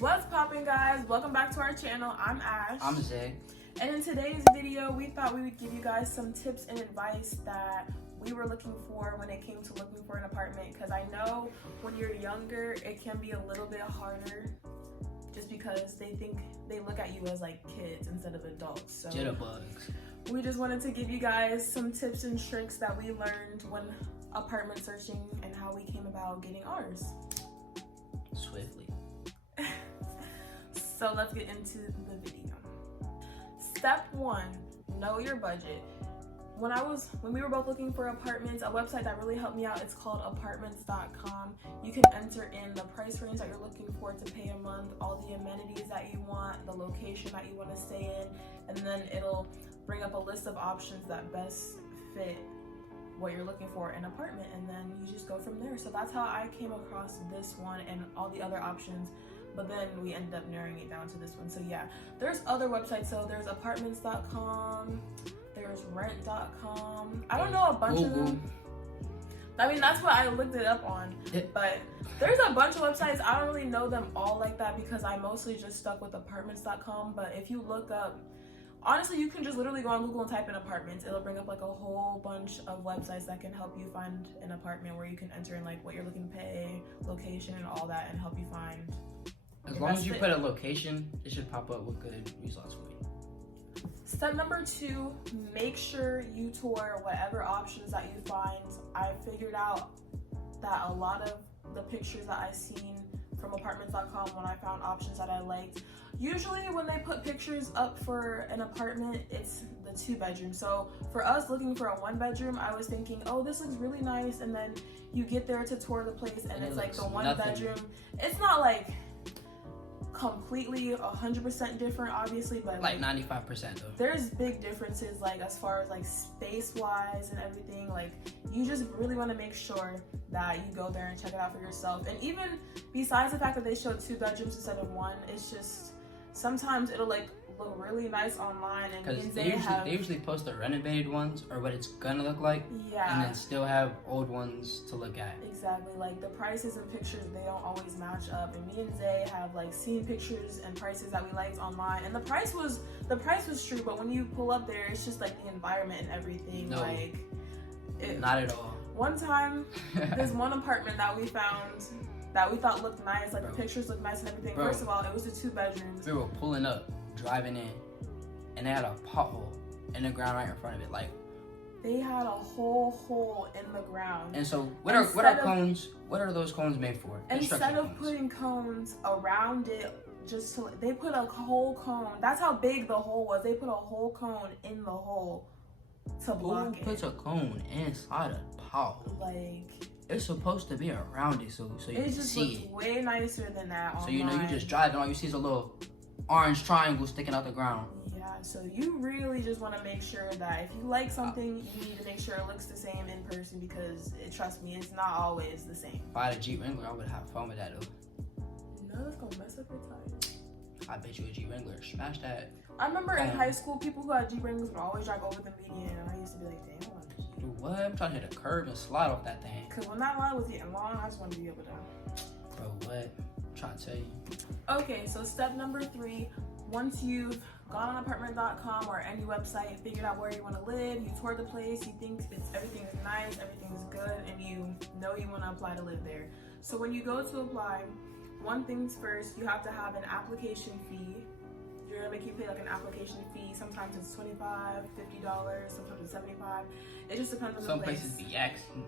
What's poppin', guys? Welcome back to our channel. I'm Ash. I'm Zay. And in today's video, we thought we would give you guys some tips and advice that we were looking for when it came to looking for an apartment. Because I know when you're younger, it can be a little bit harder just because they look at you as like kids instead of adults. So Jitterbugs. we just wanted to give you guys some tips and tricks that we learned when apartment searching and how we came about getting ours. Swiftly. So let's get into the video. Step 1, know your budget. When we were both looking for apartments, a website that really helped me out, it's called apartments.com. You can enter in the price range that you're looking for to pay a month, all the amenities that you want, the location that you want to stay in, and then it'll bring up a list of options that best fit what you're looking for in an apartment, and then you just go from there. So that's how I came across this one and all the other options, but then we ended up narrowing it down to this one. So yeah, there's other websites. So there's apartments.com, there's rent.com. I don't know a bunch of them. I mean, that's what I looked it up on, but there's a bunch of websites. I don't really know them all like that because I mostly just stuck with apartments.com. But if you look up, honestly, you can just literally go on Google and type in apartments. It'll bring up like a whole bunch of websites that can help you find an apartment where you can enter in like what you're looking to pay, location, and all that, and help you find. As long as you put a location, it should pop up with good results for you. Step number 2, make sure you tour whatever options that you find. I figured out that a lot of the pictures that I seen from apartments.com, when I found options that I liked, usually when they put pictures up for an apartment, it's the 2-bedroom. So for us looking for a 1-bedroom, I was thinking, oh, this looks really nice, and then you get there to tour the place and it's like the 1-bedroom. It's not like completely 100% different, obviously, but like 95% though. There's big differences, like as far as like space wise and everything. Like you just really want to make sure that you go there and check it out for yourself. And even besides the fact that they showed 2 bedrooms instead of 1, it's just sometimes it'll like look really nice online, and because they usually post the renovated ones or what it's gonna look like, and then still have old ones to look at. Exactly, like the prices and pictures, they don't always match up, and me and Zay have like seen pictures and prices that we liked online, and the price was true, but when you pull up there, it's just like the environment and everything. No, like not at all. One time there's one apartment that we found that we thought looked nice, like the pictures looked nice and everything. First of all, it was the 2 bedrooms. We were pulling up, driving in, and they had a pothole in the ground right in front of it. Like they had a whole hole in the ground. And so what are cones? What are those cones made for? Instead of putting cones around it, they put a whole cone. That's how big the hole was. They put a whole cone in the hole to block it. Who puts a cone inside a pothole? Like, it's supposed to be around it, so you can see it. It just looks way nicer than that online. So you just drive and all you see is a little orange triangle sticking out the ground. Yeah, so you really just want to make sure that if you like something, you need to make sure it looks the same in person, because trust me, it's not always the same. If I had a Jeep Wrangler, I would have fun with that though. No, that's gonna mess up your tires. I bet you a Jeep Wrangler smash that. I remember in high school, people who had Jeep Wranglers would always drive over the median, and I used to be like, damn. Dude, what? I'm trying to hit a curve and slide off that thing. Cause when that line was getting long, I just wanted to be able to. Bro, what? I'm trying to tell you. Okay, so step number 3, once you've gone on apartment.com or any website, figured out where you want to live, you toured the place, you think everything is nice, everything is good, and you know you want to apply to live there. So when you go to apply, one thing's first, you have to have an application fee. You're gonna make you pay like an application fee. Sometimes it's $25, $50, sometimes it's $75. It just depends on the place. Some places be axing.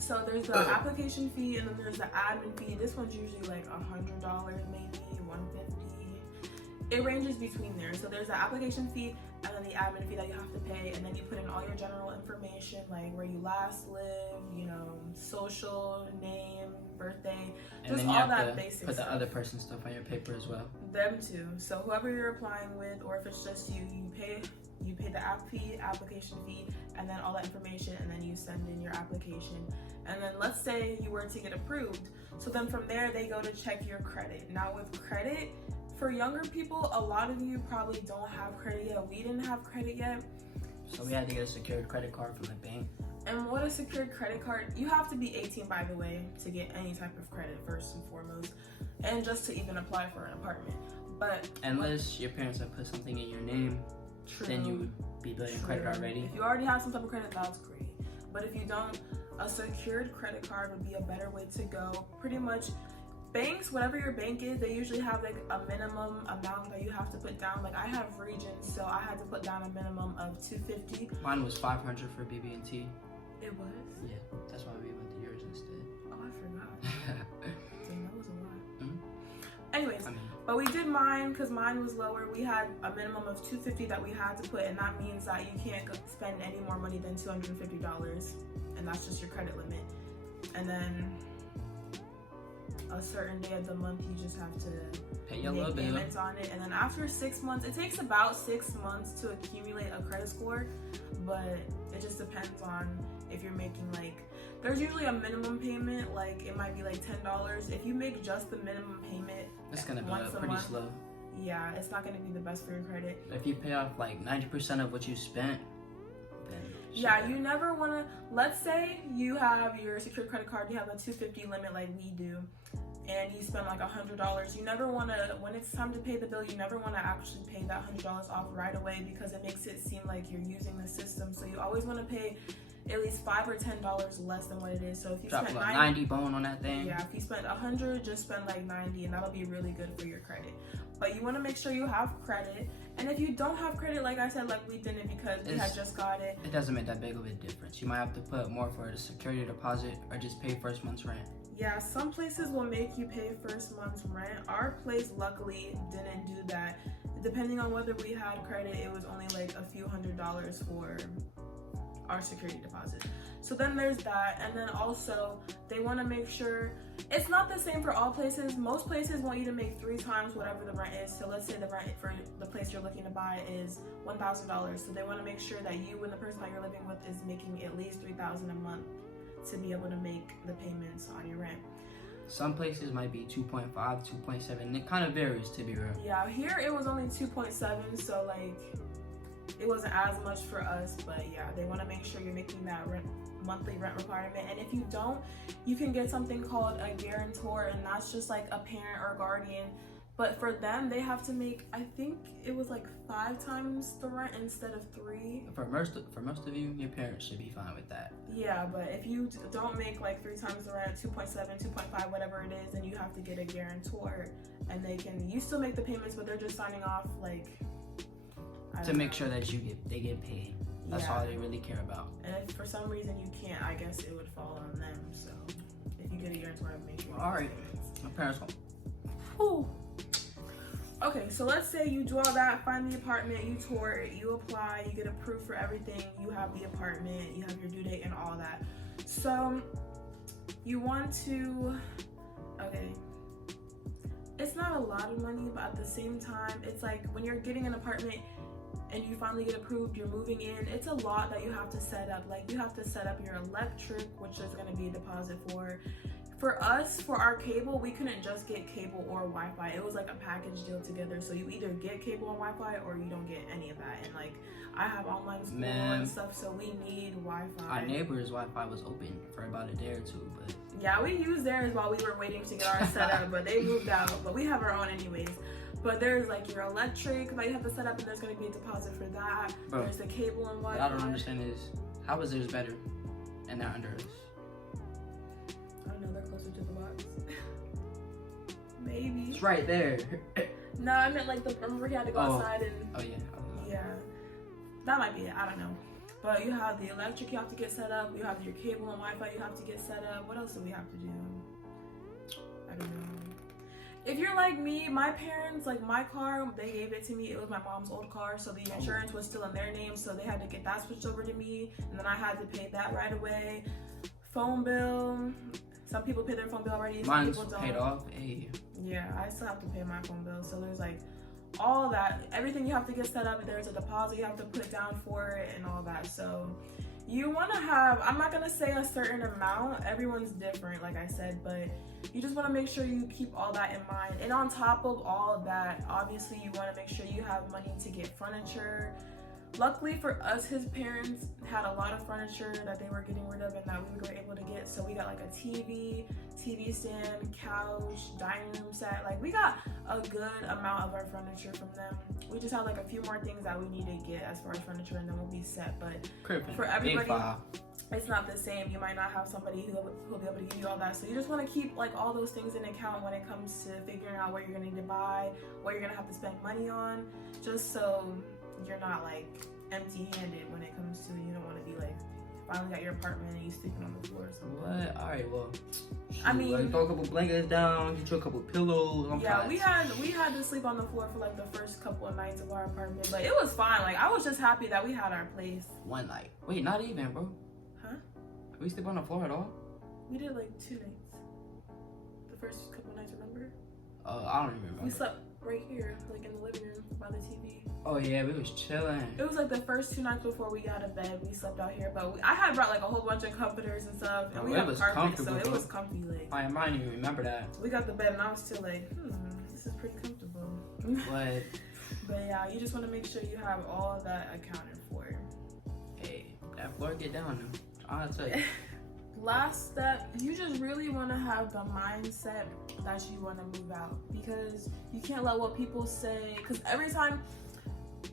So there's the application fee, and then there's the admin fee. This one's usually like $100, maybe $150. It ranges between there. So there's the application fee and then the admin fee that you have to pay, and then you put in all your general information, like where you last live, social, name, birthday, and just then all that basic put stuff. The other person's stuff on your paper as well. Them too. So whoever you're applying with, or if it's just you pay the application fee, and then all that information, and then you send in your application. And then let's say you were to get approved. So then from there, they go to check your credit. Now with credit, for younger people, a lot of you probably don't have credit yet. We didn't have credit yet. So we had to get a secured credit card from the bank. And what a secured credit card, you have to be 18, by the way, to get any type of credit, first and foremost. and just to even apply for an apartment. But unless your parents have put something in your name, then you would be building credit already. If you already have some type of credit, that's great. But if you don't, a secured credit card would be a better way to go. Pretty much, banks, whatever your bank is, they usually have like a minimum amount that you have to put down. Like I have Regions, so I had to put down a minimum of $250. Mine was $500 for BB&T. It was? Yeah, that's why we went to yours instead. Oh, I forgot. Dang, that was a lot. Mm-hmm. Anyways, but we did mine because mine was lower. We had a minimum of $250 that we had to put, and that means that you can't spend any more money than $250, and that's just your credit limit. And then a certain day of the month, you just have to pay a little bit payments on it. And then after 6 months, it takes about 6 months to accumulate a credit score, but it just depends on if you're making like, there's usually a minimum payment, like it might be like $10. If you make just the minimum payment, it's gonna go up pretty slow. Yeah, it's not gonna be the best for your credit. If you pay off like 90% of what you spent, then yeah, you never wanna, let's say you have your secured credit card, you have a $250 limit like we do, and you spend like $100, you never want to, when it's time to pay the bill, you never want to actually pay that $100 off right away, because it makes it seem like you're using the system. So you always want to pay at least $5 or $10 less than what it is. So if you spend like 90 bone on that thing. Yeah, if you spend 100, just spend like 90, and that'll be really good for your credit. But you want to make sure you have credit. And if you don't have credit, like I said, like we didn't because we had just got it. It doesn't make that big of a difference. You might have to put more for a security deposit or just pay first month's rent. Yeah, some places will make you pay first month's rent. Our place luckily didn't do that. Depending on whether we had credit, it was only like a few $100s for our security deposit. So then there's that. And then also they want to make sure, it's not the same for all places. Most places want you to make 3 times whatever the rent is. So let's say the rent for the place you're looking to buy is $1,000. So they want to make sure that you and the person that you're living with is making at least $3,000 a month to be able to make the payments on your rent. Some places might be 2.5, 2.7. It kind of varies, to be real. Yeah, here it was only 2.7, so like it wasn't as much for us, but yeah, they want to make sure you're making that monthly rent requirement. And if you don't, you can get something called a guarantor, and that's just like a parent or guardian. But for them, they have to make, I think it was like 5 times the rent instead of 3. For most of you, your parents should be fine with that. Yeah, but if you don't make like 3 times the rent, 2.7, 2.5, whatever it is, then you have to get a guarantor, and you still make the payments, but they're just signing off like to make sure that they get paid. That's all they really care about. And if for some reason you can't, I guess it would fall on them. So if you get a guarantor, make sure. All right, my parents won't. Whew. Okay, so let's say you do all that, find the apartment, you tour it, you apply, you get approved for everything, you have the apartment, you have your due date and all that. So you want to, okay, it's not a lot of money, but at the same time, it's like when you're getting an apartment and you finally get approved, you're moving in, it's a lot that you have to set up. Like you have to set up your electric, which there's gonna be a deposit for. For us, for our cable, we couldn't just get cable or Wi-Fi. It was like a package deal together. So you either get cable and Wi-Fi or you don't get any of that. And like, I have online school and stuff, so we need Wi-Fi. Our neighbor's Wi-Fi was open for about a day or two, but yeah, we used theirs while we were waiting to get ours set up, but they moved out. But we have our own anyways. But there's like your electric that you have to set up, and there's gonna be a deposit for that. Bro, there's the cable and Wi-Fi. What I don't understand is, how is theirs better and they're under us? I don't know, they're closer to the box. Maybe. It's right there. No, I meant like remember he had to go outside and. Oh yeah. Yeah. That might be it. I don't know. But you have the electric you have to get set up. You have your cable and Wi-Fi you have to get set up. What else do we have to do? I don't know. If you're like me, my parents, like my car, they gave it to me. It was my mom's old car, so the insurance was still in their name, so they had to get that switched over to me, and then I had to pay that right away. Phone bill. Some people pay their phone bill already. Mine's some people paid don't. off. Hey. Yeah, I still have to pay my phone bill. So there's like all that. Everything you have to get set up. There's a deposit you have to put down for it and all that. So you want to have, I'm not going to say a certain amount. Everyone's different, like I said, but you just want to make sure you keep all that in mind. And on top of all of that, obviously you want to make sure you have money to get furniture. luckily for us, his parents had a lot of furniture that they were getting rid of and that we were able to get. So we got like a TV stand, couch, dining room set. Like we got a good amount of our furniture from them. We just have like a few more things that we need to get as far as furniture, and then we'll be set. But for everybody, it's not the same. You might not have somebody who'll be able to give you all that. So you just want to keep like all those things in account when it comes to figuring out what you're gonna need to buy, what you're gonna have to spend money on, just so you're not like empty-handed when it comes to, you don't want to be like finally got your apartment and you sleeping on the floor or something. What? All right, well, I mean, like, throw a couple blankets down, get you a couple pillows. Yeah, we had to sleep on the floor for like the first couple of nights of our apartment, but it was fine. Like I was just happy that we had our place. One night. Wait, not even, bro. Huh? Did we sleep on the floor at all? We did like 2 nights. The first couple of nights, remember? I don't even remember. We slept right here, like in the living room by the TV. Oh yeah, we was chilling. It was like the first 2 nights before we got a bed. We slept out here, but I had brought like a whole bunch of comforters and stuff, and we had carpet, so it was comfy. Like I might even remember that. We got the bed, and I was still like, this is pretty comfortable. But yeah, you just want to make sure you have all of that accounted for. Hey, that floor get down now. I'll tell you. Last step, you just really want to have the mindset that you want to move out, because you can't let what people say, because every time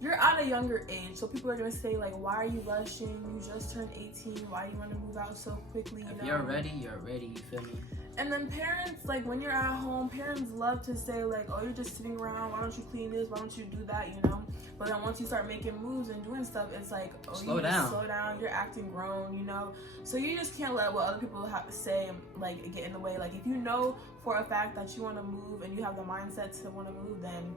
you're at a younger age, so people are going to say like, why are you rushing? You just turned 18. Why do you want to move out so quickly? If you're ready, you're ready. You feel me? And then parents, like when you're at home, parents love to say like, oh, you're just sitting around. Why don't you clean this? Why don't you do that? You know? But then once you start making moves and doing stuff, it's like, oh, slow down. You're acting grown, you know? So you just can't let what other people have to say like get in the way. Like if you know for a fact that you want to move and you have the mindset to want to move, then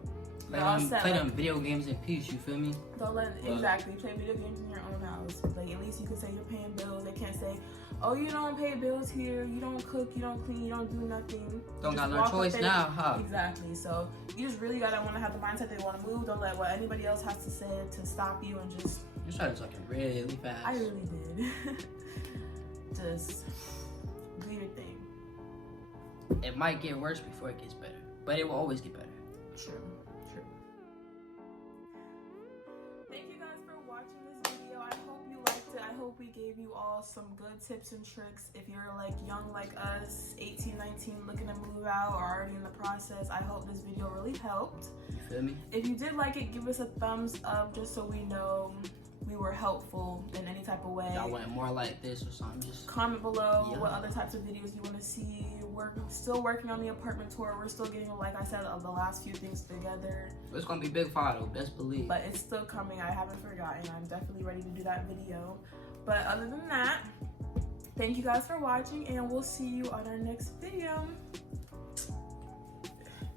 play them video games in peace, you feel me? Don't let exactly play video games in your own house. Like at least you can say you're paying bills. They can't say, oh, you don't pay bills here, you don't cook, you don't clean, you don't do nothing. Don't got no choice now, huh? Exactly. So you just really gotta want to have the mindset they want to move. Don't let what anybody else has to say to stop you, and just. You started talking really fast. I really did. Just do your thing. It might get worse before it gets better, but it will always get better. True. Thank you guys for watching this video. I hope you liked it. I hope we gave you all some good tips and tricks. If you're like young like us, 18, 19, looking to move out or already in the process, I hope this video really helped. You feel me? If you did like it, give us a thumbs up just so we know we were helpful in any type of way. Y'all want more like this or something, just comment below what other types of videos you want to see. We're still working on the apartment tour. We're still getting, like I said, the last few things together. It's gonna be big fire though, best believe. But it's still coming. I haven't forgotten. I'm definitely ready to do that video. But other than that, thank you guys for watching, and we'll see you on our next video.